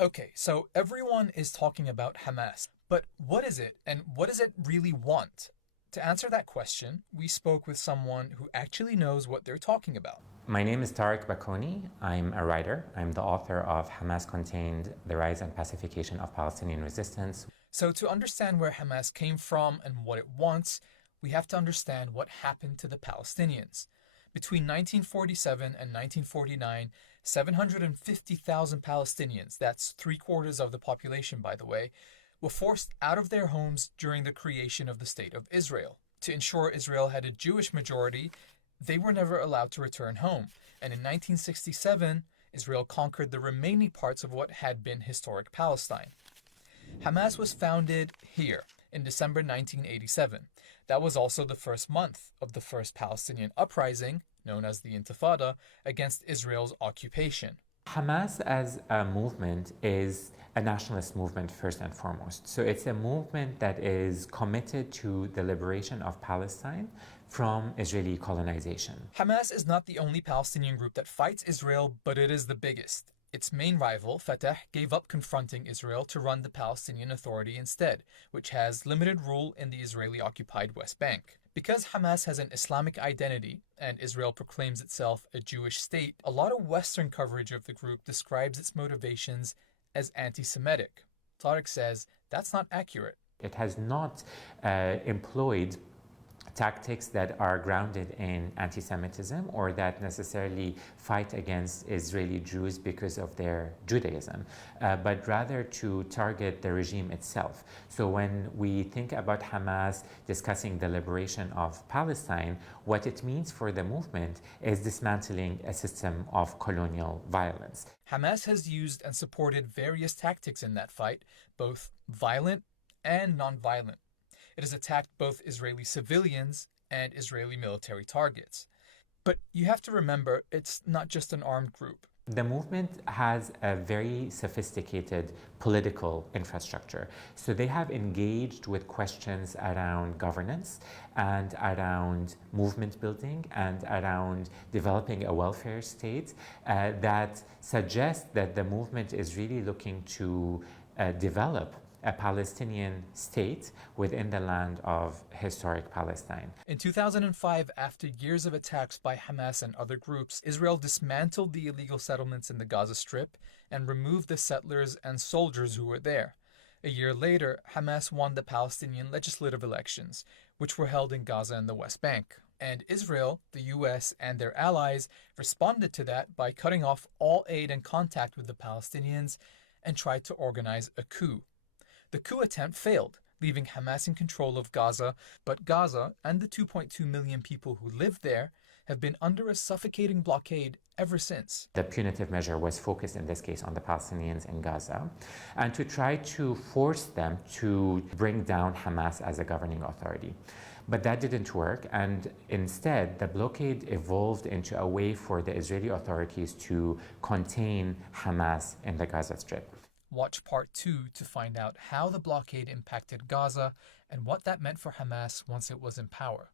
Okay, so everyone is talking about Hamas, but what is it and what does it really want? To answer that question, we spoke with someone who actually knows what they're talking about. My name is Tariq Bakoni. I'm a writer. I'm the author of Hamas Contained: The Rise and Pacification of Palestinian Resistance. So, to understand where Hamas came from and what it wants, we have to understand what happened to the Palestinians. Between 1947 and 1949, 750,000 Palestinians, that's three quarters of the population by the way, were forced out of their homes during the creation of the State of Israel. To ensure Israel had a Jewish majority, they were never allowed to return home, and in 1967, Israel conquered the remaining parts of what had been historic Palestine. Hamas was founded here in December 1987. That was also the first month of the first Palestinian uprising, known as the Intifada, against Israel's occupation. Hamas as a movement is a nationalist movement first and foremost. So it's a movement that is committed to the liberation of Palestine from Israeli colonization. Hamas is not the only Palestinian group that fights Israel, but it is the biggest. Its main rival, Fatah, gave up confronting Israel to run the Palestinian Authority instead, which has limited rule in the Israeli-occupied West Bank. Because Hamas has an Islamic identity and Israel proclaims itself a Jewish state, a lot of Western coverage of the group describes its motivations as anti-Semitic. Tariq says that's not accurate. It has not employed tactics that are grounded in anti-Semitism or that necessarily fight against Israeli Jews because of their Judaism, but rather to target the regime itself. So when we think about Hamas discussing the liberation of Palestine, what it means for the movement is dismantling a system of colonial violence. Hamas has used and supported various tactics in that fight, both violent and non-violent. It has attacked both Israeli civilians and Israeli military targets. But you have to remember, it's not just an armed group. The movement has a very sophisticated political infrastructure. So they have engaged with questions around governance and around movement building and around developing a welfare state that suggests that the movement is really looking to develop a Palestinian state within the land of historic Palestine. In 2005, after years of attacks by Hamas and other groups, Israel dismantled the illegal settlements in the Gaza Strip and removed the settlers and soldiers who were there. A year later, Hamas won the Palestinian legislative elections, which were held in Gaza and the West Bank. And Israel, the US, and their allies responded to that by cutting off all aid and contact with the Palestinians and tried to organize a coup. The coup attempt failed, leaving Hamas in control of Gaza, but Gaza and the 2.2 million people who live there have been under a suffocating blockade ever since. The punitive measure was focused in this case on the Palestinians in Gaza and to try to force them to bring down Hamas as a governing authority. But that didn't work, and instead the blockade evolved into a way for the Israeli authorities to contain Hamas in the Gaza Strip. Watch part 2 to find out how the blockade impacted Gaza and what that meant for Hamas once it was in power.